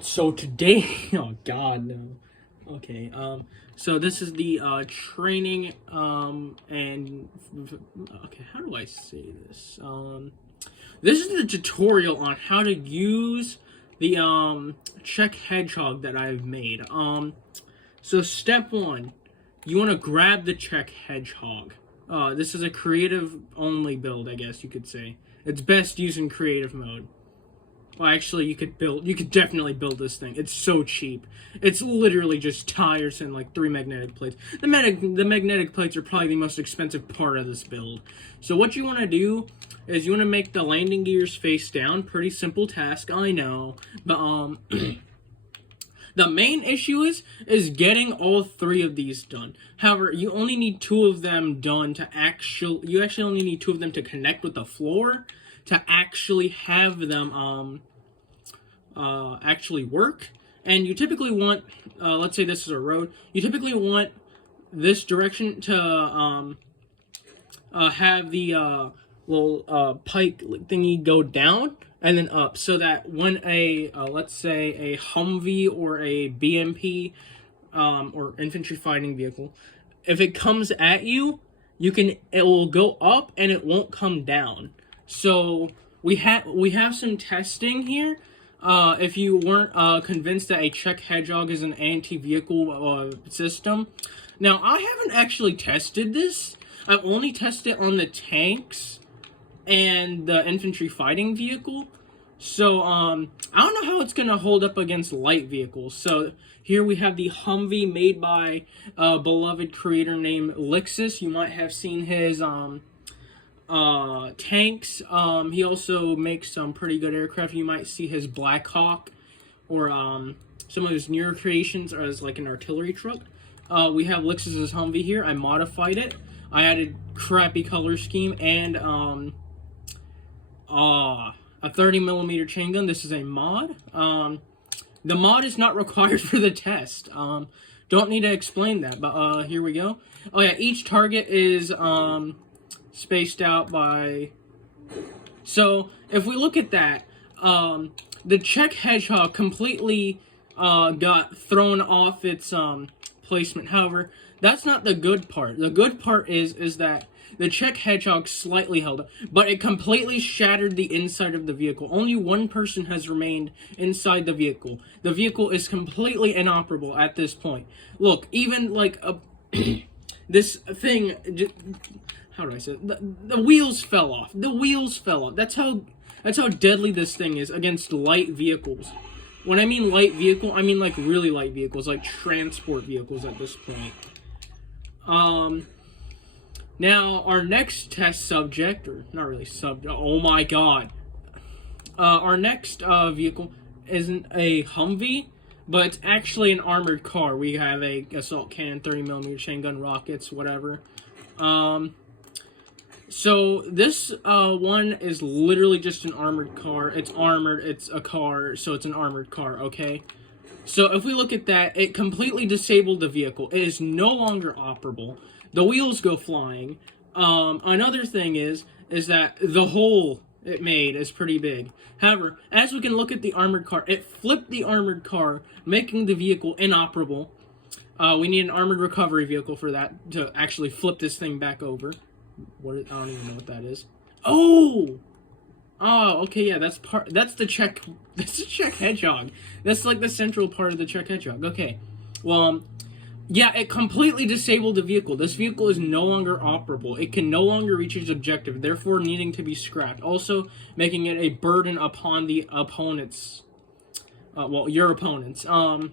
So today, oh god, no. Okay, so this is the training and okay, how do I say this? This is the tutorial on how to use the Czech Hedgehog that I've made. So step one, you want to grab the Czech Hedgehog. This is a creative only build, I guess you could say. It's best used in creative mode. Well, actually, you could definitely build this thing. It's so cheap. It's literally just tires and like 3 magnetic plates. The magnetic plates are probably the most expensive part of this build. So what you want to do is you want to make the landing gears face down. Pretty simple task, I know. But the main issue is getting all 3 of these done. However, you only need 2 of them done to you actually only need 2 of them to connect with the floor to actually have them actually work. And you typically want, let's say this is a road, you typically want this direction to have the little pike thingy go down and then up, so that when a let's say a Humvee or a BMP or infantry fighting vehicle, if it comes at you, it will go up and it won't come down. So we have some testing here. If you weren't convinced that a Czech Hedgehog is an anti-vehicle system, now I haven't actually tested this. I've only tested it on the tanks and the infantry fighting vehicle. So I don't know how it's gonna hold up against light vehicles. So here we have the Humvee made by a beloved creator named Lixus. You might have seen his tanks. He also makes some pretty good aircraft. You might see his Black Hawk or some of his newer creations as like an artillery truck. We have Lixus's Humvee here. I modified it. I added crappy color scheme and a 30mm chain gun. This is a mod. The mod is not required for the test. Don't need to explain that, but here we go. Oh yeah, each target is spaced out by... So, if we look at that, the Czech Hedgehog completely got thrown off its placement. However, that's not the good part. The good part is that the Czech Hedgehog slightly held up, but it completely shattered the inside of the vehicle. Only one person has remained inside the vehicle. The vehicle is completely inoperable at this point. Look, even like this thing... How do I say it? The wheels fell off. The wheels fell off. That's how deadly this thing is against light vehicles. When I mean light vehicle, I mean like really light vehicles, like transport vehicles at this point. Now our next test subject, or not really subject. Oh my god. Our next vehicle isn't a Humvee, but it's actually an armored car. We have a assault cannon, 30mm chain gun, rockets, whatever. So this one is literally just an armored car. It's armored, it's a car, so it's an armored car, okay? So if we look at that, it completely disabled the vehicle. It is no longer operable. The wheels go flying. Another thing is that the hole it made is pretty big. However, as we can look at the armored car, it flipped the armored car, making the vehicle inoperable. We need an armored recovery vehicle for that, to actually flip this thing back over. I don't even know what that is. Oh, okay, yeah, that's the Czech Hedgehog. That's like the central part of the Czech Hedgehog. Okay, well, yeah, it completely disabled the vehicle. This vehicle is no longer operable. It can no longer reach its objective, therefore needing to be scrapped. Also, making it a burden upon the opponents. Your opponents. So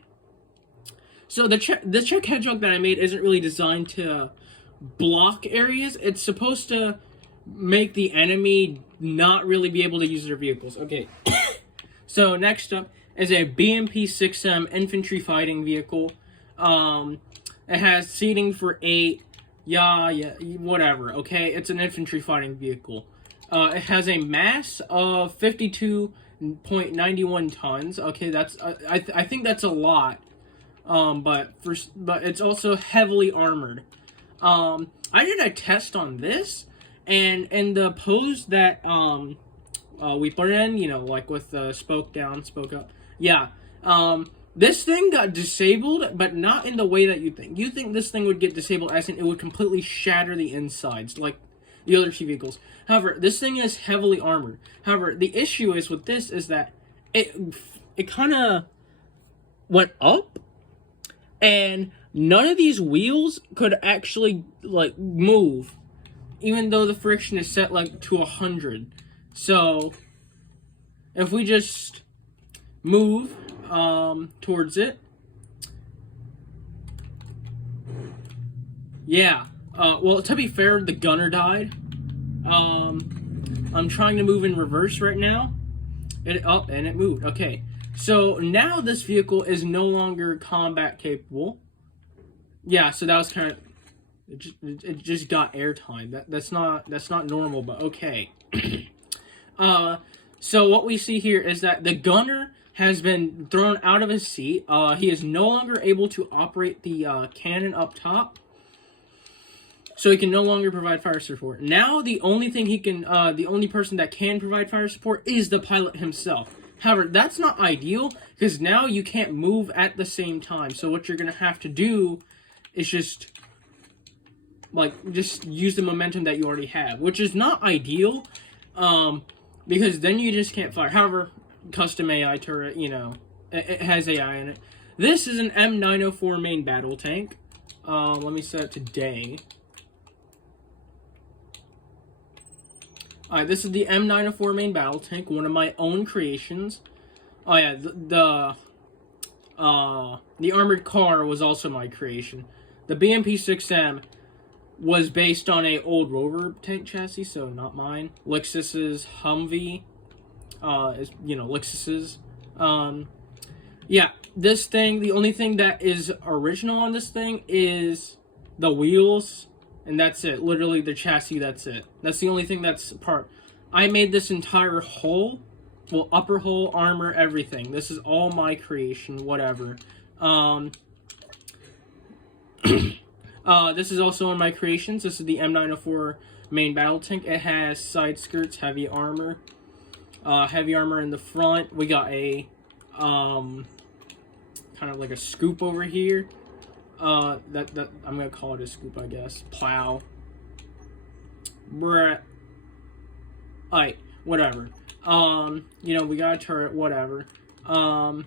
the Czech Hedgehog that I made isn't really designed to block areas. It's supposed to make the enemy not really be able to use their vehicles. Okay. So next up is a BMP 6M infantry fighting vehicle. It has seating for 8. Yeah, whatever. Okay, it's an infantry fighting vehicle. It has a mass of 52.91 tons. Okay, that's I think that's a lot. But it's also heavily armored. I did a test on this, and in the pose that we put in, like with the spoke down, spoke up, yeah, This thing got disabled, but not in the way that you think. You think this thing would get disabled as in it would completely shatter the insides, like the other two vehicles. However, this thing is heavily armored. However, the issue is with this is that it kind of went up, and none of these wheels could actually like move, even though the friction is set like to 100. So if we just move towards it, yeah. Well, to be fair, the gunner died. I'm trying to move in reverse right now. It up and it moved. Okay, so now this vehicle is no longer combat capable. Yeah, so that was kind of it just got airtime. That's not normal, but okay. So what we see here is that the gunner has been thrown out of his seat. He is no longer able to operate the cannon up top. So he can no longer provide fire support. Now the only thing the only person that can provide fire support is the pilot himself. However, that's not ideal because now you can't move at the same time. So what you're gonna have to do is just use the momentum that you already have, which is not ideal, because then you just can't fire. However, custom AI turret, it has AI in it. This is an M904 main battle tank. Let me set it to day. Alright, this is the M904 main battle tank, one of my own creations. Oh yeah, the armored car was also my creation. The BMP-6M was based on a old Rover tank chassis, so not mine. Lexus's Humvee, Lexus's. Yeah, this thing, the only thing that is original on this thing is the wheels. And that's it. Literally the chassis, that's it. That's the only thing that's part. I made this entire hull. Well, upper hull, armor, everything. This is all my creation, whatever. This is also one of my creations. This is the M904 main battle tank. It has side skirts, heavy armor. Heavy armor in the front. We got a, kind of like a scoop over here. That I'm gonna call it a scoop, I guess. Plow. Bruh. Alright, whatever. We got a turret, whatever. Now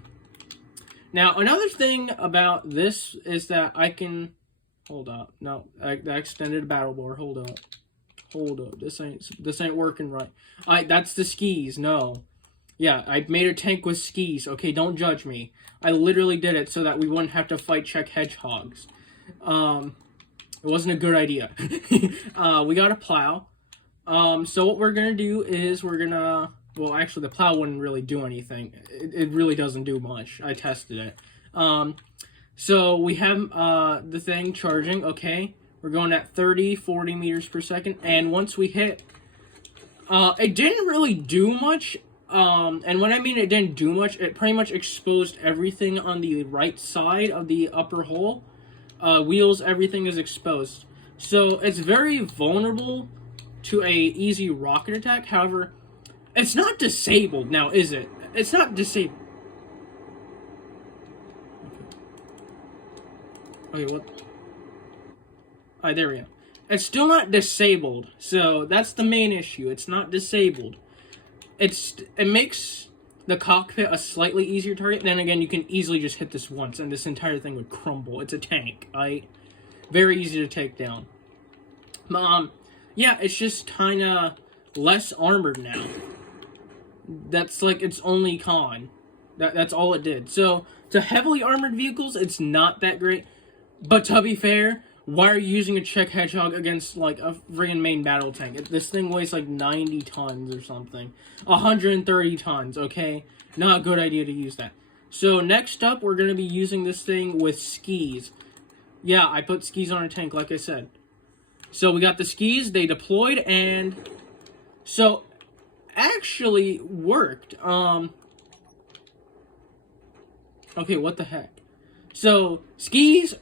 another thing about this is that I can hold up. No, the extended battle bar. Hold up. This ain't working right. Alright, that's the skis. No. Yeah, I made a tank with skis. Okay, don't judge me. I literally did it so that we wouldn't have to fight Czech hedgehogs. It wasn't a good idea. We got a plow. So what we're gonna do is well, actually the plow wouldn't really do anything. It really doesn't do much. I tested it. So we have the thing charging. Okay, we're going at 40 meters per second, and once we hit, it didn't really do much. And when I mean it didn't do much, it pretty much exposed everything on the right side of the upper hull. Wheels, everything is exposed. So it's very vulnerable to a easy rocket attack. However, it's not disabled now, is it? It's not disabled. Okay, what? Alright, there we go. It's still not disabled, so that's the main issue. It's not disabled. It makes the cockpit a slightly easier target. Then again, you can easily just hit this once, and this entire thing would crumble. It's a tank, right? Very easy to take down. Yeah, it's just kind of less armored now. That's like its only con. That's all it did. So, to heavily armored vehicles, it's not that great. But to be fair, why are you using a Czech Hedgehog against, like, a friggin' main battle tank? This thing weighs, like, 90 tons or something. 130 tons, okay? Not a good idea to use that. So, next up, we're going to be using this thing with skis. Yeah, I put skis on a tank, like I said. So, we got the skis, they deployed, and... So, actually worked. Okay, what the heck? So, skis...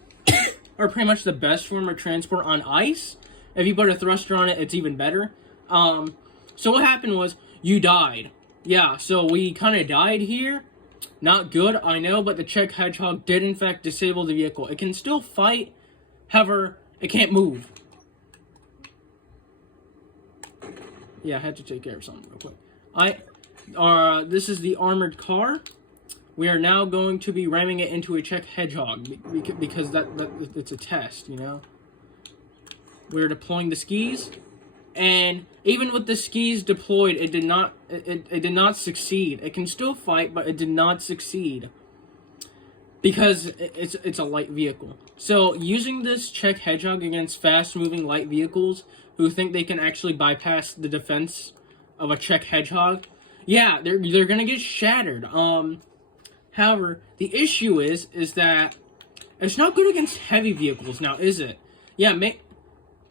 are pretty much the best form of transport on ice. If you put a thruster on it, it's even better. So what happened was, you died. Yeah, so we kind of died here. Not good, I know, but the Czech Hedgehog did in fact disable the vehicle. It can still fight, however, it can't move. Yeah, I had to take care of something real quick. This is the armored car. We are now going to be ramming it into a Czech Hedgehog because it's a test, you know. We're deploying the skis, and even with the skis deployed, it did not succeed. It can still fight, but it did not succeed because it's a light vehicle. So using this Czech Hedgehog against fast-moving light vehicles who think they can actually bypass the defense of a Czech Hedgehog, yeah, they're gonna get shattered. However, the issue is that it's not good against heavy vehicles now, is it? Yeah,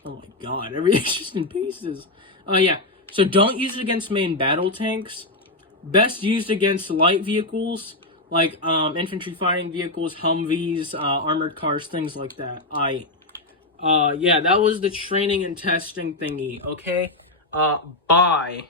oh my god, everything's just in pieces. Yeah, so don't use it against main battle tanks. Best used against light vehicles, like infantry fighting vehicles, Humvees, armored cars, things like that. Yeah, that was the training and testing thingy, okay? Bye.